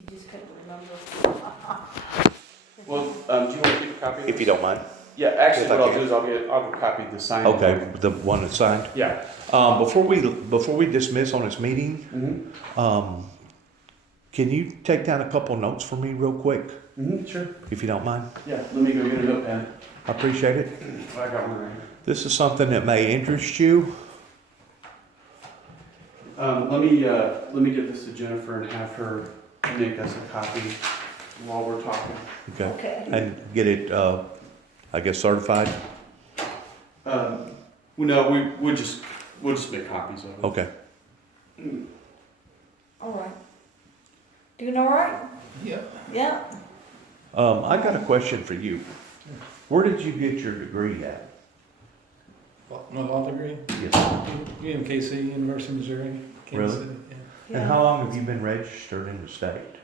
You just couldn't remember. Well, do you want to keep a copy of this? If you don't mind. Yeah, actually, If I what I'll can. do is I'll copy the signed. Okay, the one that's signed. Yeah. Before we dismiss on this meeting, Mm-hmm. can you take down a couple notes for me real quick, Mm-hmm. Sure. if you don't mind? Yeah. Let me go get a notepad. I appreciate it. I got one right here. This is something that may interest you. Let me give this to Jennifer and have her make us a copy while we're talking. Okay. Okay. And get it, I guess, certified. We'll just make copies of it. Okay. All right. Doing all right? Yeah. Yeah. I got a question for you. Where did you get your degree at? My law degree, Yes. UMKC, University of Missouri, Kansas Really? City. Yeah. And how long have you been registered in the state?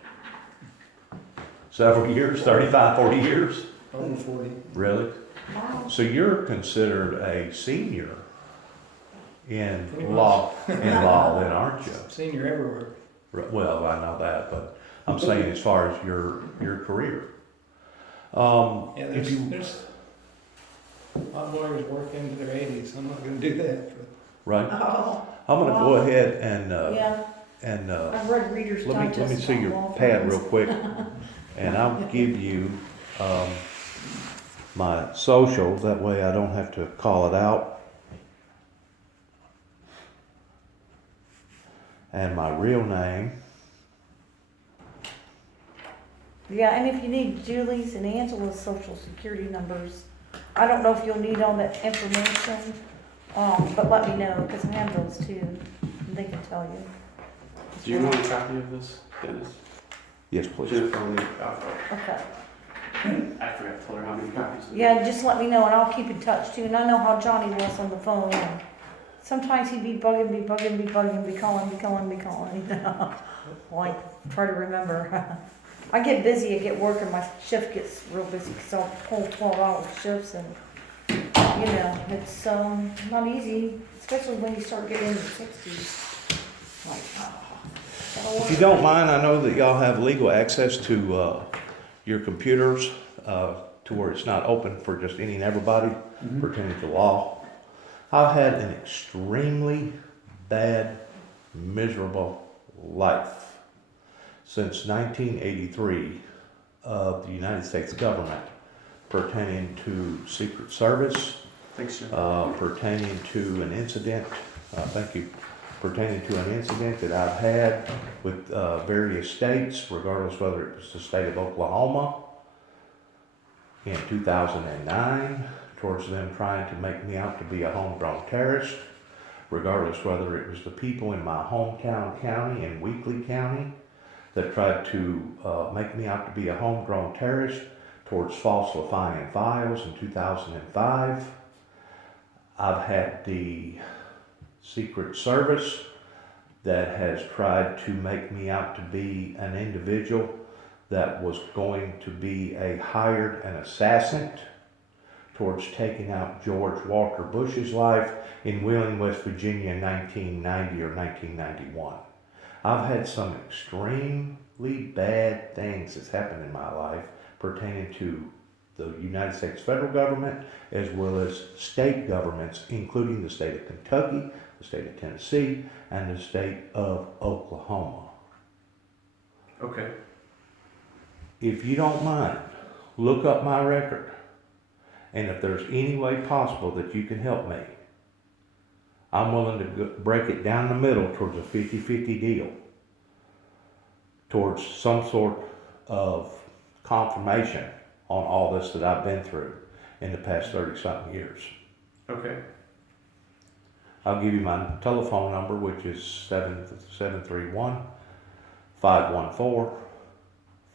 Several years, 35, 40 years? Over 40. Really? Wow. So you're considered a senior in Pretty law, then, aren't you? Senior everywhere. Well, I know that, but I'm saying as far as your career. Yeah, If you, there's a lot of lawyers work into their 80s. I'm not going to do that. right, Oh, I'm gonna go ahead and, yeah. and, I've read Reader's let me Digest. see on your law pad firms. real quick, and I'll give you, my social, that way I don't have to call it out. And my real name, Yeah, and if you need Julie's and Angela's social security numbers, I don't know if you'll need all that information, but let me know, because I have those too, and they can tell you. Do you want a copy of this, Dennis? yes, please. Jennifer will need a copy. Okay. I forgot to tell her how many copies. Yeah, just let me know, and I'll keep in touch too, and I know how Johnny was on the phone, and sometimes he'd be bugging me, calling, you know, like, try to remember. I get busy, I get work, and my shift gets real busy, because I'll pull 12-hour shifts, and, you know, it's, not easy, especially when you start getting in your 60s. Like, If you don't mind, I know that y'all have legal access to your computers to where it's not open for just any and everybody pertaining to law. I've had an extremely bad, miserable life since 1983 of the United States government pertaining to Secret Service, Thanks, Jim. pertaining to an incident, thank you, pertaining to an incident that I've had with various states, regardless whether it was the state of Oklahoma in 2009, towards them trying to make me out to be a homegrown terrorist, regardless whether it was the people in my hometown county in Weakley County that tried to make me out to be a homegrown terrorist towards falsifying files in 2005. I've had the Secret Service that has tried to make me out to be an individual that was going to be hired an assassin towards taking out George Walker Bush's life in Wheeling, West Virginia in 1990 or 1991. I've had some extremely bad things that's happened in my life pertaining to the United States federal government as well as state governments, including the state of Kentucky, the state of Tennessee, and the state of Oklahoma. Okay. If you don't mind, look up my record. And if there's any way possible that you can help me, I'm willing to break it down the middle towards a 50-50 deal, towards some sort of confirmation on all this that I've been through in the past 30-something years. Okay. I'll give you my telephone number, which is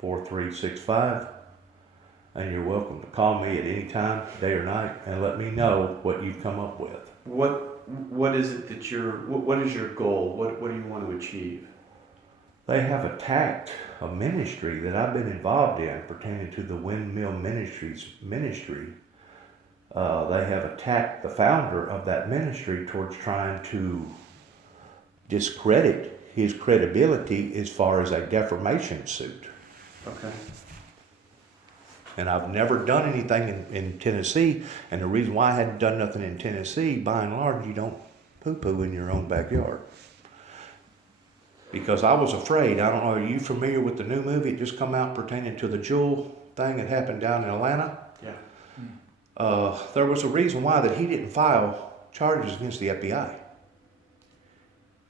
731-514-4365. And you're welcome to call me at any time, day or night, and let me know what you've come up with. What is it that what is your goal? What do you want to achieve? They have attacked a ministry that I've been involved in pertaining to the Windmill Ministries ministry. They have attacked the founder of that ministry towards trying to discredit his credibility as far as a defamation suit. Okay. And I've never done anything in Tennessee, and the reason why I hadn't done nothing in Tennessee, by and large, you don't poo-poo in your own backyard. Because I was afraid. I don't know, are you familiar with the new movie that just come out pertaining to the Jewel thing that happened down in Atlanta? Yeah. There was a reason why that he didn't file charges against the FBI.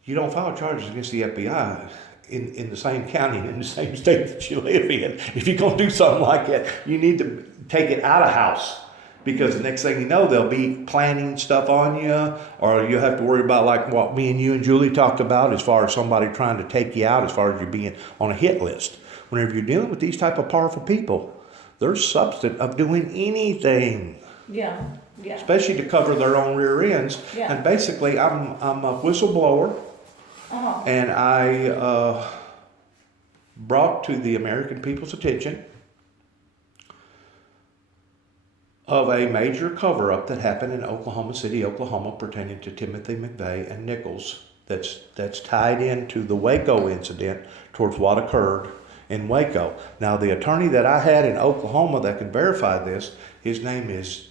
You don't file charges against the FBI in the same county and in the same state that you live in. If you're going to do something like that, you need to take it out of house. Because the next thing you know, they'll be planning stuff on you, or you'll have to worry about like what me and you and Julie talked about as far as somebody trying to take you out, as far as you being on a hit list. Whenever you're dealing with these type of powerful people, they're substitute of doing anything, Yeah, yeah, especially to cover their own rear ends. Yeah. And basically, I'm a whistleblower, and I brought to the American people's attention of a major cover-up that happened in Oklahoma City, Oklahoma, pertaining to Timothy McVeigh and Nichols. That's tied into the Waco incident towards what occurred in Waco. Now, the attorney that I had in Oklahoma that can verify this, his name is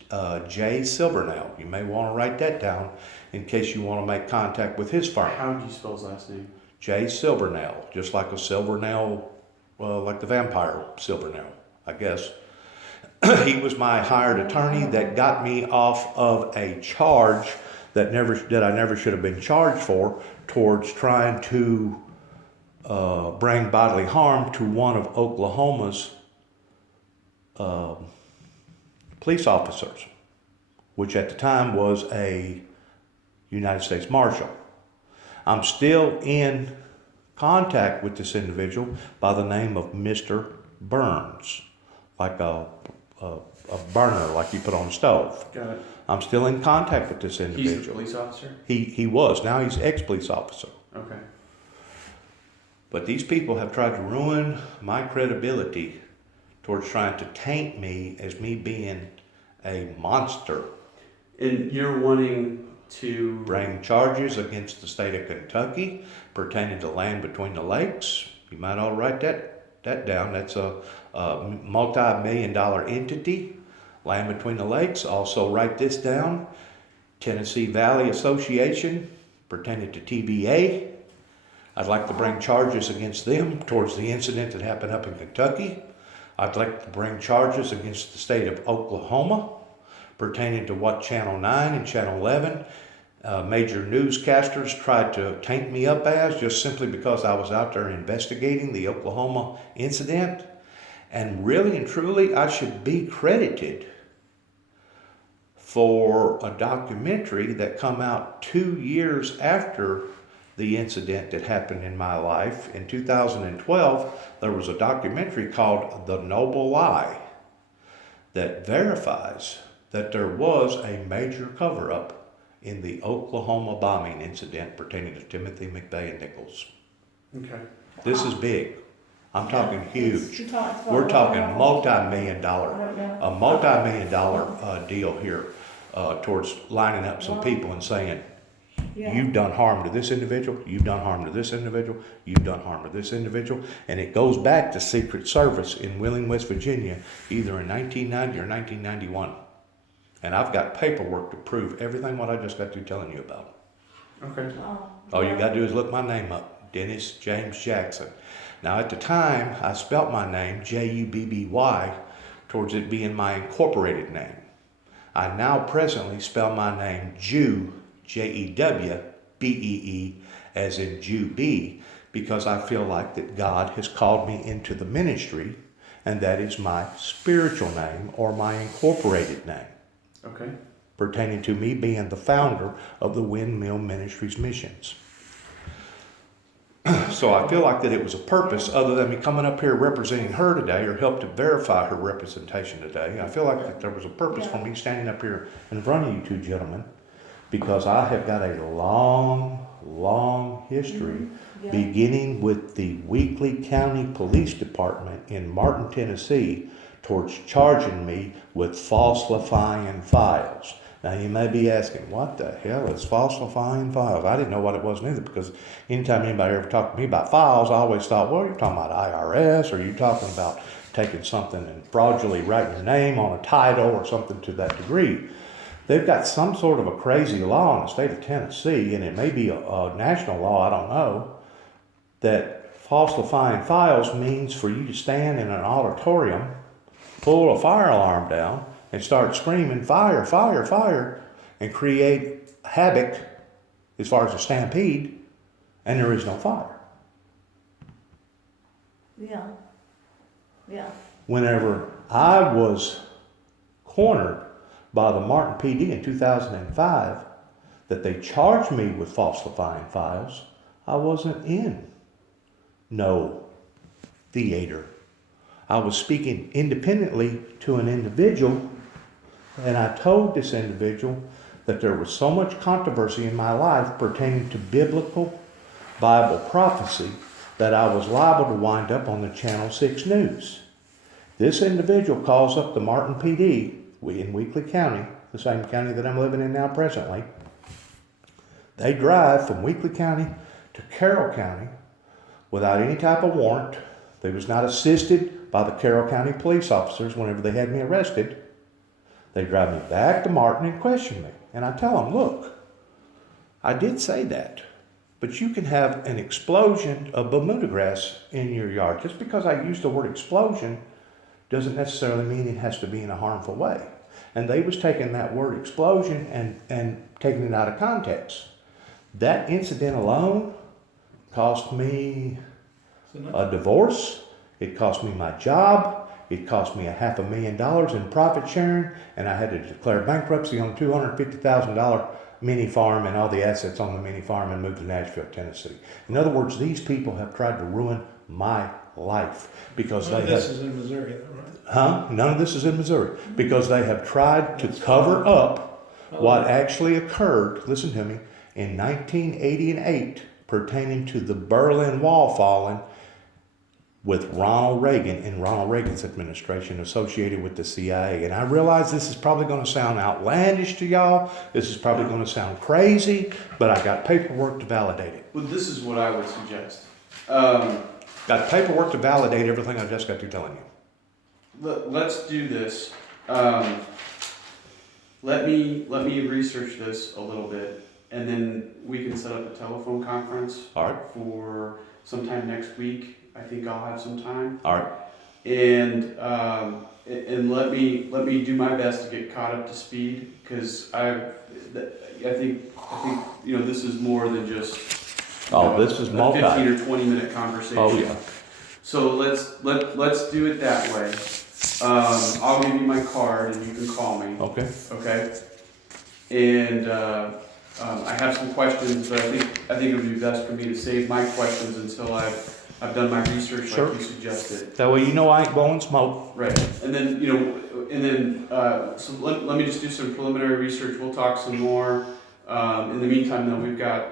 Jay Silvernail. You may want to write that down in case you want to make contact with his firm. How do you spell his last name? Jay Silvernail, just like a silver nail, like the vampire Silvernail, I guess. He was my hired attorney that got me off of a charge that I never should have been charged for, towards trying to bring bodily harm to one of Oklahoma's police officers, which at the time was a United States Marshal. I'm still in contact with this individual by the name of Mr. Burns, like a burner like you put on the stove. Got it. I'm still in contact with this He's the individual. police officer? He was. Now he's ex-police officer. Okay. But these people have tried to ruin my credibility towards trying to taint me as me being a monster. And you're wanting to Bring charges against the state of Kentucky pertaining to land between the lakes. You might all write that down. That's a multi-million-dollar entity. Land between the lakes. Also write this down. Tennessee Valley Association pertaining to TBA. I'd like to bring charges against them towards the incident that happened up in Kentucky. I'd like to bring charges against the state of Oklahoma pertaining to what Channel 9 and Channel 11 major newscasters tried to taint me up as, just simply because I was out there investigating the Oklahoma incident. And really and truly, I should be credited for a documentary that come out 2 years after the incident that happened in my life. In 2012, there was a documentary called The Noble Lie that verifies that there was a major cover-up in the Oklahoma bombing incident pertaining to Timothy McVeigh and Nichols. Okay. This is big. I'm talking huge. It's We're talking multi-million dollar, I don't know. a multi-million dollar deal here towards lining up some people and saying, Yeah. you've done harm to this individual, you've done harm to this individual, you've done harm to this individual. And it goes back to Secret Service in Wheeling, West Virginia, either in 1990 or 1991. And I've got paperwork to prove everything what I just got through telling you about. Okay. All you got to do is look my name up, Dennis James Jackson. Now at the time, I spelt my name Jubby towards it being my incorporated name. I now presently spell my name Jew, Jewbee, as in Jew B, because I feel like that God has called me into the ministry, and that is my spiritual name or my incorporated name, Okay. pertaining to me being the founder of the Windmill Ministries missions. So I feel like that it was a purpose other than me coming up here representing her today or help to verify her representation today. I feel like that there was a purpose for me standing up here in front of you two gentlemen, because I have got a long, long history beginning with the Weakley County Police Department in Martin, Tennessee, towards charging me with falsifying files. Now you may be asking, what the hell is falsifying files? I didn't know what it was neither, because anytime anybody ever talked to me about files, I always thought, well, you're talking about IRS, or you're talking about taking something and fraudulently writing your name on a title or something to that degree. They've got some sort of a crazy law in the state of Tennessee, and it may be a national law, I don't know, that falsifying files means for you to stand in an auditorium, pull a fire alarm down, and start screaming, fire, fire, fire, and create havoc as far as a stampede, and there is no fire. Yeah. Yeah. Whenever I was cornered by the Martin PD in 2005, that they charged me with falsifying files, I wasn't in no theater. I was speaking independently to an individual, and I told this individual that there was so much controversy in my life pertaining to biblical Bible prophecy that I was liable to wind up on the Channel 6 News. This individual calls up the Martin PD in Weakley County, the same county that I'm living in now presently. They drive from Weakley County to Carroll County without any type of warrant. They was not assisted by the Carroll County police officers whenever they had me arrested. They drive me back to Martin and question me. And I tell them, look, I did say that, but you can have an explosion of Bermuda grass in your yard. Just because I use the word explosion doesn't necessarily mean it has to be in a harmful way. And they was taking that word explosion and taking it out of context. That incident alone cost me a divorce. It cost me my job. It cost me $500,000 in profit sharing, and I had to declare bankruptcy on $250,000 mini farm and all the assets on the mini farm and move to Nashville, Tennessee. In other words, these people have tried to ruin my life because None of they this have. is in Missouri, though, right? None of this is in Missouri because they have tried to cover up what actually occurred. Listen to me, in 1988, pertaining to the Berlin Wall falling, with Ronald Reagan and Ronald Reagan's administration associated with the CIA. And I realize this is probably going to sound outlandish to y'all. This is probably going to sound crazy, but I got paperwork to validate it. Well, this is what I would suggest. Got paperwork to validate everything I just got through telling you. Let's do this. Let me research this a little bit, and then we can set up a telephone conference. All right. For sometime next week. I think I'll have some time. All right. And let me do my best to get caught up to speed, because I think this is more than just This is a multi. 15 or 20 minute conversation. Oh yeah. So let's do it that way. I'll give you my card and you can call me. Okay. Okay. And I have some questions, but I think it would be best for me to save my questions until I've done my research Sure. like you suggested. That way you know I ain't blowing smoke. Right. And then so let me just do some preliminary research. We'll talk some more. In the meantime, though, we've got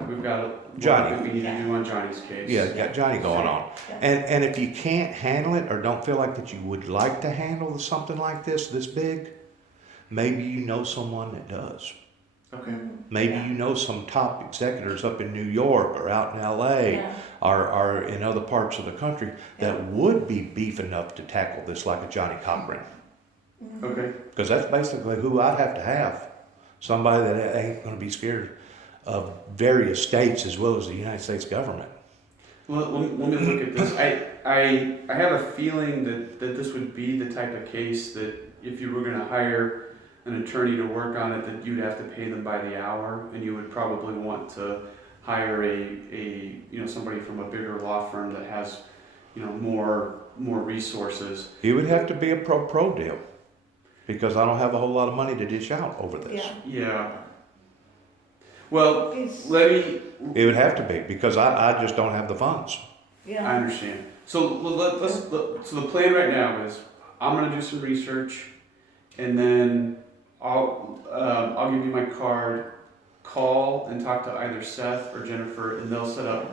Johnny. what we need to do on Johnny's case. Yeah, got Johnny going on. Yeah. And if you can't handle it or don't feel like that you would like to handle something like this big, maybe you know someone that does. Okay. Maybe you know some top executors up in New York or out in LA Yeah. or in other parts of the country that would be beef enough to tackle this like a Johnny Cochran. Okay. Because that's basically who I'd have to have. Somebody that ain't going to be scared of various states as well as the United States government. Well, let me look at this. I have a feeling that this would be the type of case that if you were going to hire an attorney to work on it, that you'd have to pay them by the hour, and you would probably want to hire a somebody from a bigger law firm that has more resources. It would have to be a pro deal because I don't have a whole lot of money to dish out over this. Yeah. Yeah. Well, It's- let me. It would have to be because I just don't have the funds. I Yeah. understand. So so the plan right now is I'm gonna do some research, and then I'll give you my card. Call and talk to either Seth or Jennifer, and they'll set up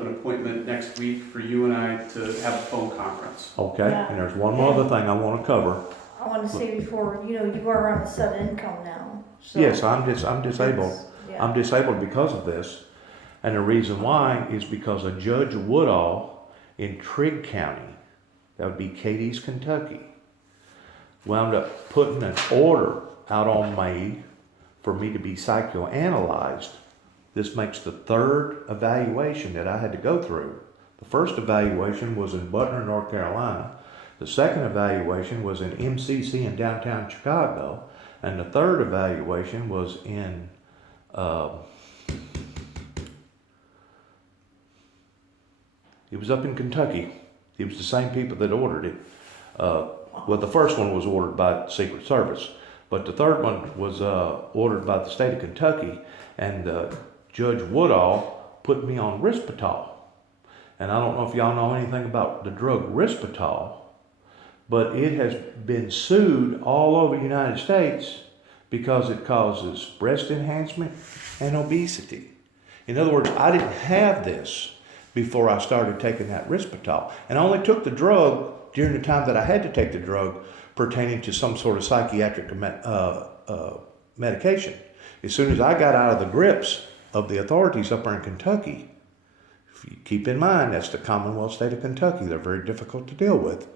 an appointment next week for you and I to have a phone conference. Okay. Yeah. And there's one more other thing I want to cover. I want to say before, you are on a sub income now, so. Yes, I'm disabled. Yeah. I'm disabled because of this. And the reason why is because a Judge Woodall in Trigg County, that would be Cadiz, Kentucky, wound up putting an order out on me for me to be psychoanalyzed. This makes the third evaluation that I had to go through. The first evaluation was in Butner, North Carolina. The second evaluation was in MCC in downtown Chicago. And the third evaluation was in it was up in Kentucky. It was the same people that ordered it. Well, the first one was ordered by the Secret Service, but the third one was ordered by the state of Kentucky, and Judge Woodall put me on Risperdal. And I don't know if y'all know anything about the drug Risperdal, but it has been sued all over the United States because it causes breast enhancement and obesity. In other words, I didn't have this before I started taking that Risperdal. And I only took the drug during the time that I had to take the drug pertaining to some sort of psychiatric medication. As soon as I got out of the grips of the authorities up there in Kentucky, if you keep in mind, that's the Commonwealth state of Kentucky. They're very difficult to deal with.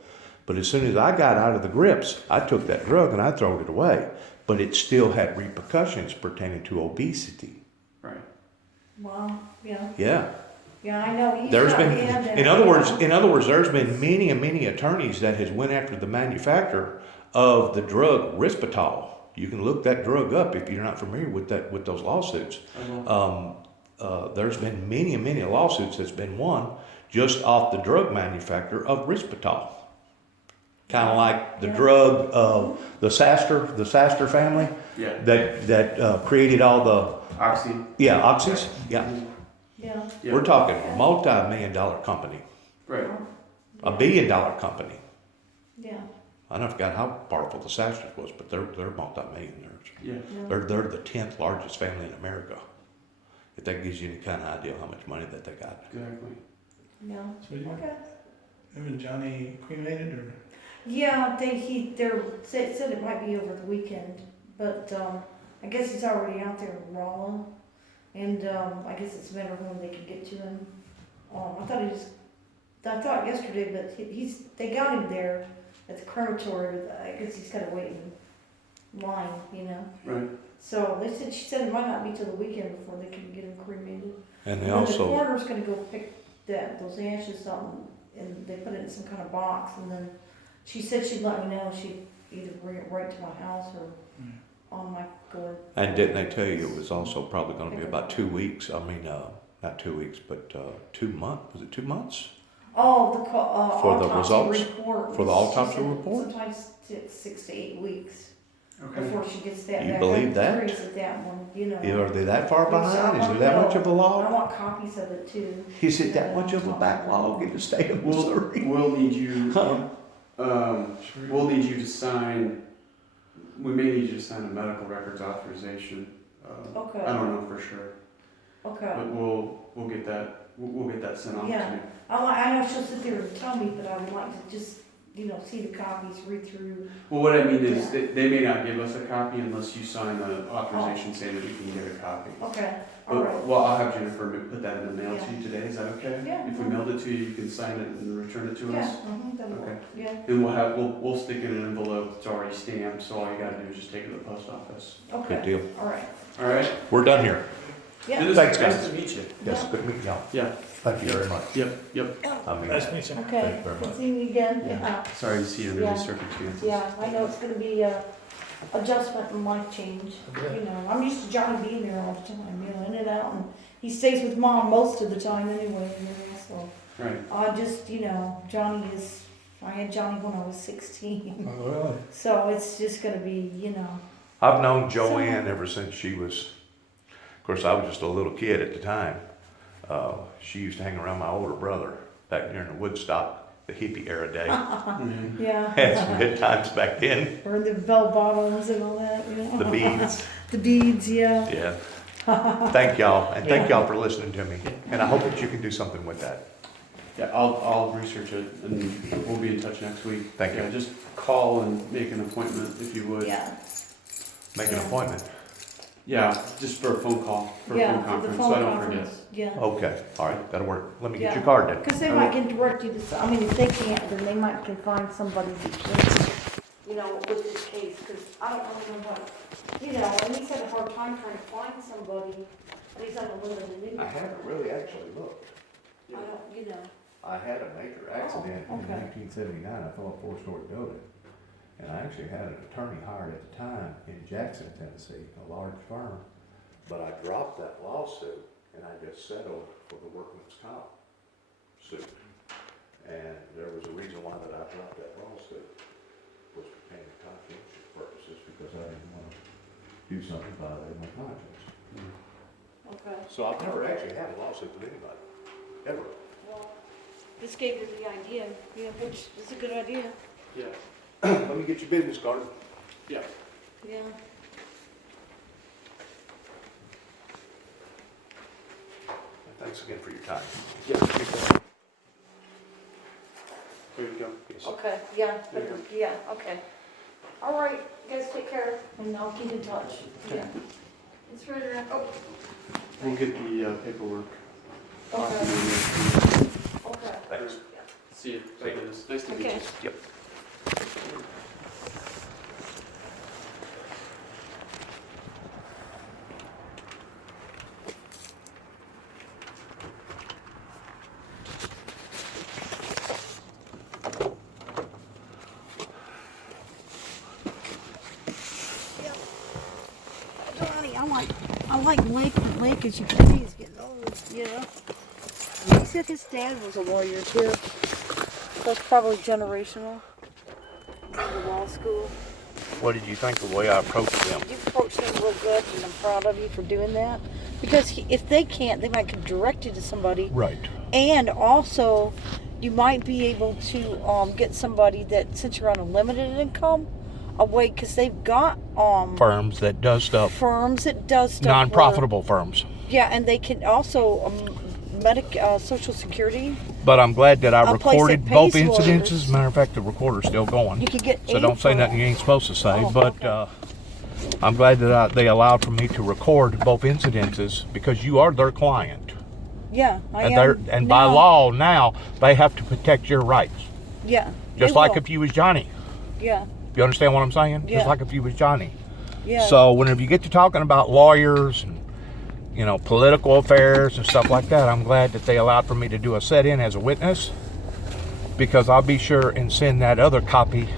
But as soon as I got out of the grips, I took that drug and I threw it away. But it still had repercussions pertaining to obesity. Right. Wow, yeah. Yeah. Yeah, I know. He's There's not been, in there. in other words, there's been many and many attorneys that has went after the manufacturer of the drug Risperdal. You can look that drug up if you're not familiar with those lawsuits. There's been many and many lawsuits that's been won just off the drug manufacturer of Risperdal. Kind of like the drug of the Saster family. Yeah. That created all the Oxy. yeah, oxys. Yeah. Yeah. Yeah. We're talking multi-million-dollar company, Right. a billion-dollar company. Yeah. I forgot how powerful the Sasters was, but they're multi-millionaires. Yeah. They're the 10th largest family in America. If that gives you any kind of idea how much money that they got. Exactly. Yeah. So you, Okay. him and Johnny cremated or? Yeah, they said it might be over the weekend, but I guess he's already out there in Rolla, and I guess it's a matter of when they can get to him. I thought yesterday, but they got him there at the crematory. I guess he's got to wait in line, Right. So she said it might not be till the weekend before they can get him cremated. And they The also, coroner's going to go pick those ashes up, and they put it in some kind of box, and then she said she'd let me know. She'd either bring it right to my house or on my door. and didn't they tell you it was also probably going to be about 2 weeks? I mean, not 2 weeks, but 2 months. Was it 2 months? Oh, For the autopsy results? report. For the She autopsy said report? Sometimes it's 6 to 8 weeks Okay. before she gets that You back. believe I'm that? curious at that one, Are they that far So I behind? Is wanna it that much know. of a I log? want copies of it too. Is it that much of a backlog in the state of Missouri? We'll need you. Huh? We'll need you to sign. We may need you to sign a medical records authorization. Okay. I don't know for sure, Okay. but we'll get that. We'll get that sent off Yeah. to you. I know she'll sit there and tell me, but I would like to just, see the copies, read through. Well, what I mean is they may not give us a copy unless you sign the authorization saying that we can get a copy. Okay, all right. Well, I'll have Jennifer put that in the mail to Yeah. you today. Is that okay? Yeah. If we mailed it to you, you can sign it and return it to Yeah, us. that'll Okay. work, yeah. And we'll stick it in an envelope that's already stamped. So all you gotta do is just take it to the post office. Good Okay, deal. all right. All right. We're done here. Yeah. Thanks, Nice guys. to meet you. Yes, good meeting y'all. Yeah. Thank you very much. Yep. I mean, Nice to meet you. Okay, Thank you very good much. seeing you again. Yeah. Yeah. Sorry to see you under Yeah. these circumstances. Yeah, I know it's gonna be a adjustment and life change. Okay. I'm used to Johnny being there all the time, in and out, and he stays with Mom most of the time anyway, so. Right. I just, I had Johnny when I was 16, Oh, really? so it's just gonna be, I've known Joanne ever since she was, of course, I was just a little kid at the time. She used to hang around my older brother back during the Woodstock, the hippie era day. Mhm. yeah. Had some good times back then. Or the bell bottoms and all that, The beads. The beads, yeah. Yeah. Thank y'all, and thank y'all for listening to me. And I hope that you can do something with that. Yeah, I'll research it and we'll be in touch next week. Thank you. Yeah, just call and make an appointment if you would. Yeah, Make an appointment. Yeah, just for a phone call, for a phone yeah, for the conference, phone so I don't forget. conference, yeah. Okay, all right, that'll work. Let me get Yeah. your card then. Because they might can direct you to, I mean, if they can't, then they might can find somebody that, you know, with this case, because I don't really know what, you know, and he's had a hard time trying to find somebody, and he's on a limited income. I haven't really actually looked. I don't, you know, I had a major accident in okay. 1979. I fell off a four-story building. And I actually had an attorney hired at the time in Jackson, Tennessee, a large firm. But I dropped that lawsuit and I just settled for the workman's comp suit. And there was a reason why that I dropped that lawsuit, was for paying conscientious purposes, because I didn't want to do something violating my conscience. okay. So I've never actually had a lawsuit with anybody, ever. Well, this gave you the idea, yeah, which is a good idea, Yeah, Let me get your business card. yeah. yeah. Thanks again for your time. Yeah. There you go. Yes. Okay, yeah, There you go. yeah, okay. All right, you guys take care, and I'll keep in touch. Yeah. It's right around, oh, We'll get the paperwork. okay, documented. okay. Thanks. See you. Bye, Dennis. Nice to meet you. Okay. Yep. Johnny, I like Lake, but Lake, as you can see, is getting old, you know? He said his dad was a lawyer too. That's probably generational. The law school. What did you think of the way I approached them? You approached them real good, and I'm proud of you for doing that. Because if they can't, they might direct you to somebody. Right. And also, you might be able to get somebody that, since you're on a limited income, away, because they've got Firms that does stuff, firms that does stuff. non-profitable firms. Yeah, and they can also Social Security. But I'm glad that I A place recorded that both pays incidences. lawyers. As a matter of fact, the recorder's still going. You could get. So don't say aid for nothing you that. ain't supposed to say. Oh, but okay. I'm glad that they allowed for me to record both incidences because you are their client. Yeah, I And, am. and by now. law now, they have to protect your rights. Yeah. Just they like will. if you was Johnny. Yeah. You understand what I'm saying? Yeah. Just like if you was Johnny. Yeah. So whenever you get to talking about lawyers and, you know, political affairs and stuff like that, I'm glad that they allowed for me to do a set-in as a witness, because I'll be sure and send that other copy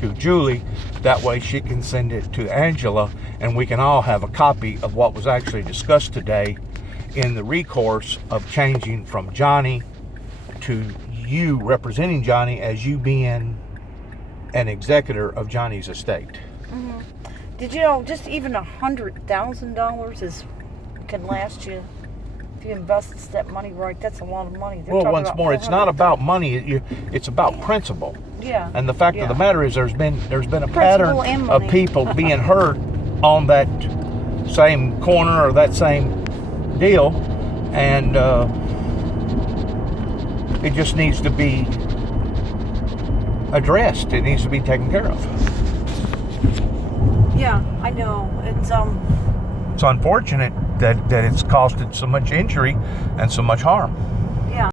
to Julie. That way she can send it to Angela, and we can all have a copy of what was actually discussed today in the recourse of changing from Johnny to you representing Johnny as you being an executor of Johnny's estate. Mm-hmm. Did you know just even $100,000 can last you if you invest that money right? That's a lot of money. They're Well, talking once about more, it's not 400,000. about money. It's about principle. Yeah. And the fact of the matter is, there's been a pattern and of money. people being hurt on that same corner or that same deal, and it just needs to be addressed. It needs to be taken care of. Yeah, I know. It's unfortunate that it's costed so much injury and so much harm.